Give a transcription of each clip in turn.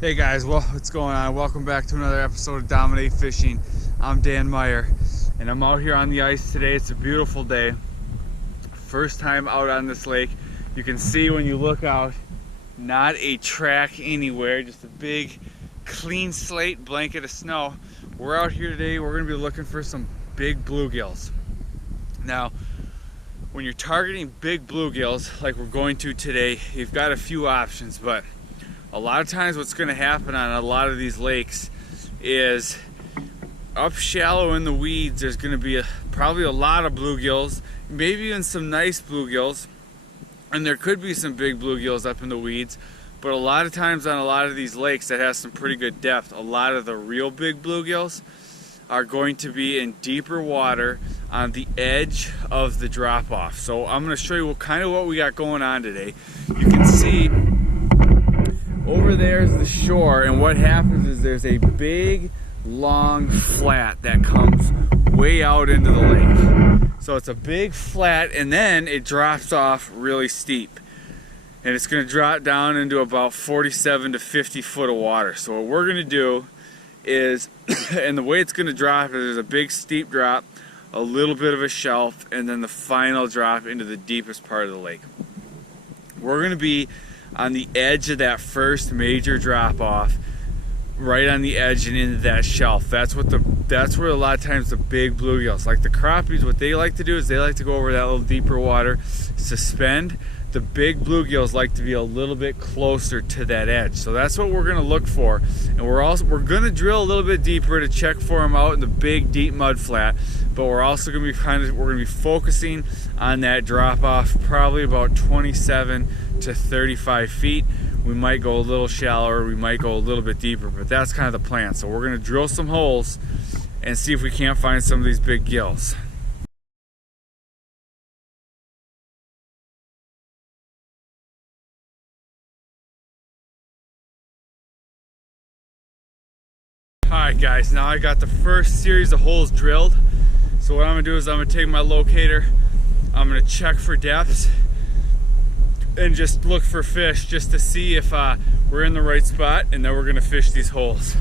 Hey guys, well, what's going on? Welcome back to another episode of Dominate Fishing. I'm Dan Meyer, and I'm out here on the ice today. It's a beautiful day. First time out on this lake. You can see when you look out, not a track anywhere, just a big, clean slate blanket of snow. We're out here today. We're going to be looking for some big bluegills. Now, when you're targeting big bluegills, like we're going to today, you've got a few options, but a lot of times what's going to happen on a lot of these lakes is up shallow in the weeds there's going to be probably a lot of bluegills, maybe even some nice bluegills, and there could be some big bluegills up in the weeds, but a lot of times on a lot of these lakes that has some pretty good depth, a lot of the real big bluegills are going to be in deeper water on the edge of the drop off. So I'm going to show you kind of what we got going on today. You can see over there is the shore, and what happens is there's a big long flat that comes way out into the lake. So it's a big flat, and then it drops off really steep, and it's going to drop down into about 47 to 50 foot of water. So what we're going to do is, and the way it's going to drop is there's a big steep drop, a little bit of a shelf, and then the final drop into the deepest part of the lake. We're going to be on the edge of that first major drop off, right on the edge and into that shelf. That's where a lot of times the big bluegills, like the crappies, what they like to do is they like to go over that little deeper water, suspend. The big bluegills like to be a little bit closer to that edge. So that's what we're going to look for, and we're going to drill a little bit deeper to check for them out in the big deep mud flat. But we're also going to be we're going to be focusing on that drop off, probably about 27 to 35 feet. We might go a little shallower, we might go a little bit deeper, but that's kind of the plan. So we're going to drill some holes and see if we can't find some of these big gills. Alright guys, now I got the first series of holes drilled. So what I'm going to do is I'm going to take my locator, I'm going to check for depths, and just look for fish just to see if we're in the right spot, and then we're going to fish these holes.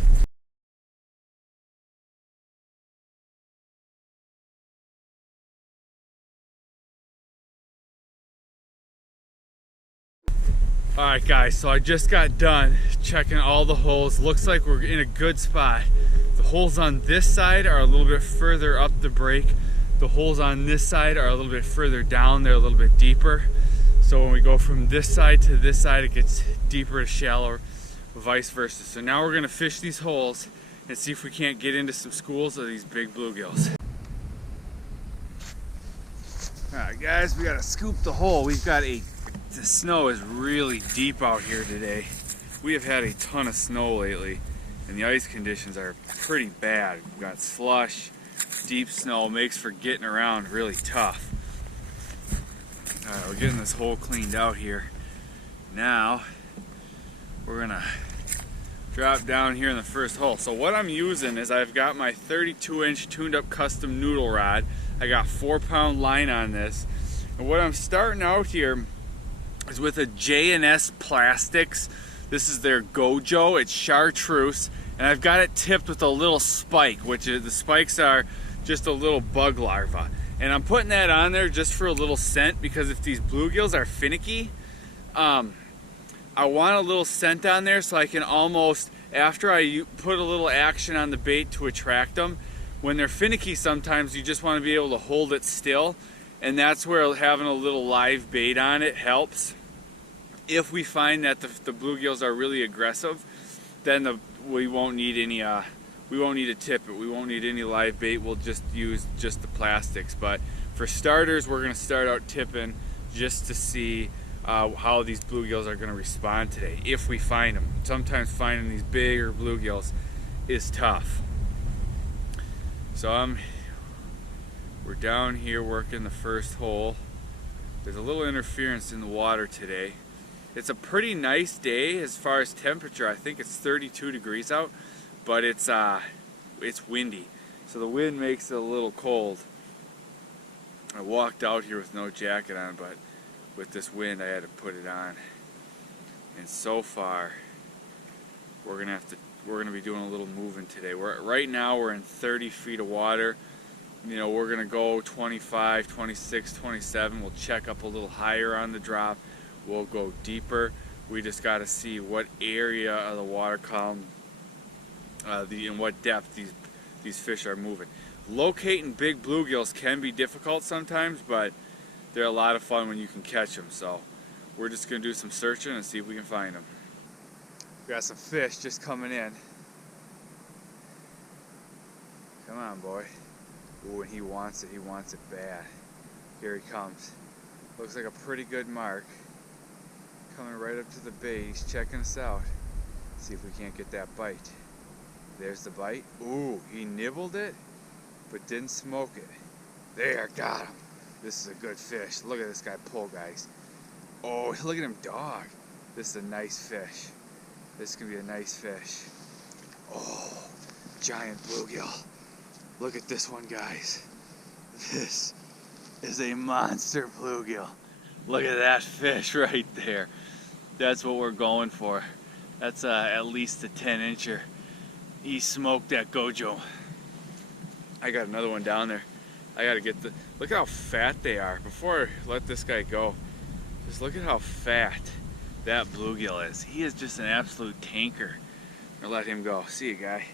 Alright guys, so I just got done checking all the holes. Looks like we're in a good spot. The holes on this side are a little bit further up the break. The holes on this side are a little bit further down. They're a little bit deeper. So when we go from this side to this side, it gets deeper to shallower, vice versa. So now we're gonna fish these holes and see if we can't get into some schools of these big bluegills. Alright guys, we gotta scoop the hole. The snow is really deep out here today. We have had a ton of snow lately, and the ice conditions are pretty bad. We've got slush, deep snow, makes for getting around really tough. Alright, we're getting this hole cleaned out here. Now, we're gonna drop down here in the first hole. So what I'm using is I've got my 32-inch tuned up custom noodle rod. I got 4-pound line on this. And what I'm starting out here is with a J&S Plastics. This is their Gojo, it's chartreuse, and I've got it tipped with a little spike, which is, the spikes are just a little bug larva. And I'm putting that on there just for a little scent, because if these bluegills are finicky, I want a little scent on there so I can almost, after I put a little action on the bait to attract them, when they're finicky sometimes you just want to be able to hold it still, and that's where having a little live bait on it helps. If we find that the bluegills are really aggressive, then we won't need any we won't need to tip it. We won't need any live bait. We'll just use just the plastics. But for starters, we're going to start out tipping just to see how these bluegills are going to respond today, if we find them. Sometimes finding these bigger bluegills is tough. So we're down here working the first hole. There's a little interference in the water today. It's a pretty nice day as far as temperature. I think it's 32 degrees out, but it's windy. So the wind makes it a little cold. I walked out here with no jacket on, but with this wind I had to put it on. And so far we're gonna be doing a little moving today. Right now we're in 30 feet of water. You know, we're gonna go 25, 26, 27. We'll check up a little higher on the drop. We'll go deeper. We just got to see what area of the water column, in what depth these fish are moving. Locating big bluegills can be difficult sometimes, but they're a lot of fun when you can catch them. So we're just gonna do some searching and see if we can find them. We got some fish just coming in. Come on, boy. Ooh, and he wants it bad. Here he comes. Looks like a pretty good mark. Coming right up to the bait, he's checking us out. See if we can't get that bite. There's the bite. Ooh, he nibbled it, but didn't smoke it. There, got him. This is a good fish. Look at this guy pull, guys. Oh, look at him dog. This is a nice fish. This could be a nice fish. Oh, giant bluegill. Look at this one, guys. This is a monster bluegill. Look at that fish right there. That's what we're going for. That's at least a 10-incher. He smoked that gojo. I got another one down there. I gotta get look how fat they are. Before I let this guy go, just look at how fat that bluegill is. He is just an absolute tanker. I'm gonna let him go. See you, guy.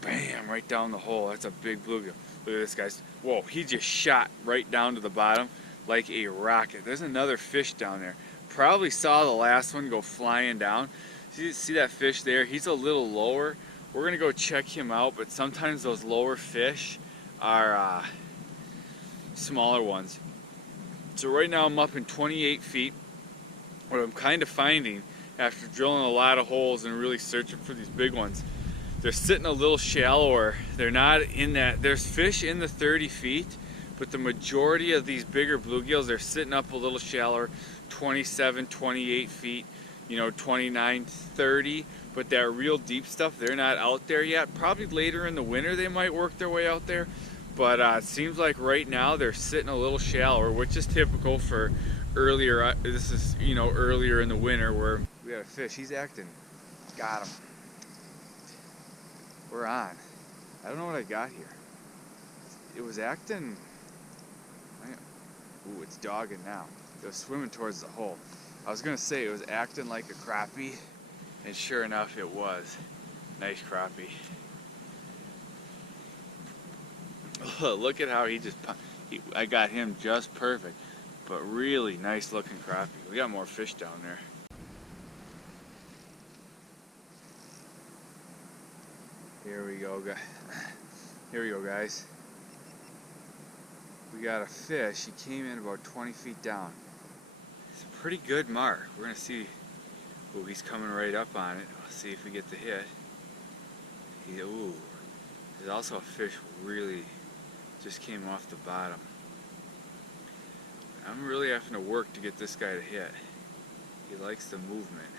Bam, right down the hole. That's a big bluegill. Look at this, guys. Whoa, he just shot right down to the bottom like a rocket. There's another fish down there. Probably saw the last one go flying down. See that fish there? He's a little lower. We're gonna go check him out, but sometimes those lower fish are smaller ones. So right now I'm up in 28 feet. What I'm kind of finding after drilling a lot of holes and really searching for these big ones, they're sitting a little shallower. They're not in that, there's fish in the 30 feet, but the majority of these bigger bluegills, they're sitting up a little shallower, 27, 28 feet, you know, 29, 30, but that real deep stuff, they're not out there yet. Probably later in the winter they might work their way out there, but it seems like right now they're sitting a little shallower, which is typical for earlier, this is, you know, earlier in the winter where we got a fish. He's acting. Got him. We're on. I don't know what I got here. It was acting. Ooh, it's dogging now. It was swimming towards the hole. I was gonna say it was acting like a crappie, and sure enough, it was. Nice crappie. Look at how he just. I got him just perfect, but really nice looking crappie. We got more fish down there. Here we go, guys. Here we go, guys. We got a fish. He came in about 20 feet down. It's a pretty good mark. We're gonna see. Ooh, he's coming right up on it. Let's see if we get the hit. Ooh, there's also a fish really just came off the bottom. I'm really having to work to get this guy to hit. He likes the movement.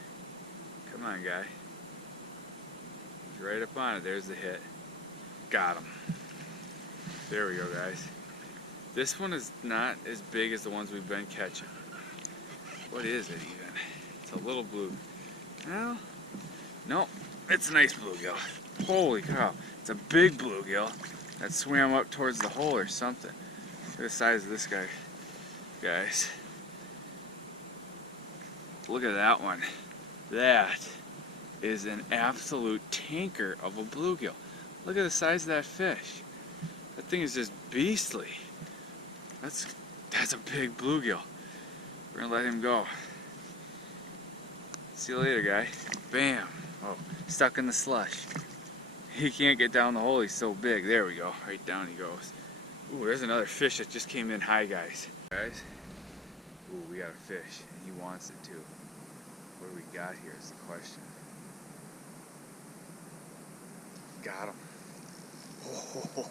Come on, guy. He's right up on it. There's the hit. Got him. There we go, guys. This one is not as big as the ones we've been catching. What is it even? It's a little blue. Well, no, it's a nice bluegill. Holy cow. It's a big bluegill that swam up towards the hole or something. Look at the size of this guy, guys. Look at that one. That is an absolute tanker of a bluegill. Look at the size of that fish. That thing is just beastly. That's a big bluegill. We're gonna let him go. See you later, guy. Bam. Oh, stuck in the slush. He can't get down the hole, he's so big. There we go. Right down he goes. Ooh, there's another fish that just came in high, guys. Guys? Ooh, we got a fish. And he wants it too. What do we got here is the question. Got him.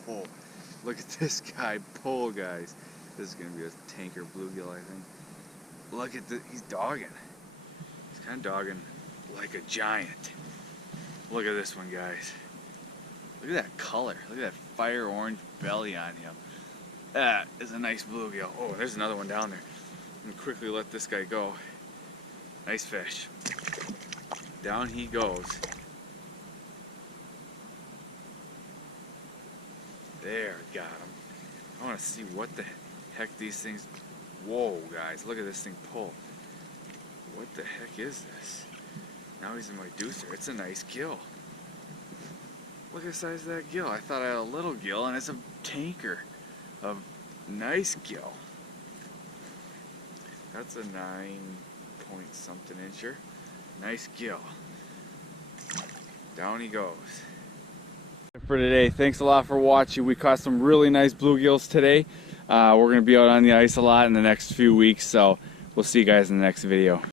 Oh, look at this guy pull, guys. This is going to be a tanker bluegill, I think. Look at he's dogging. He's kind of dogging like a giant. Look at this one, guys. Look at that color. Look at that fire orange belly on him. That is a nice bluegill. Oh, there's another one down there. I'm going to quickly let this guy go. Nice fish. Down he goes. There, got him. I want to see what the heck these things... Whoa, guys, look at this thing pull. What the heck is this? Now he's in my deucer. It's a nice gill. Look at the size of that gill. I thought I had a little gill, and it's a tanker of nice gill. That's a 9-point-something incher. Nice gill. Down he goes. For today, thanks a lot for watching. We caught some really nice bluegills today. We're going to be out on the ice a lot in the next few weeks, so we'll see you guys in the next video.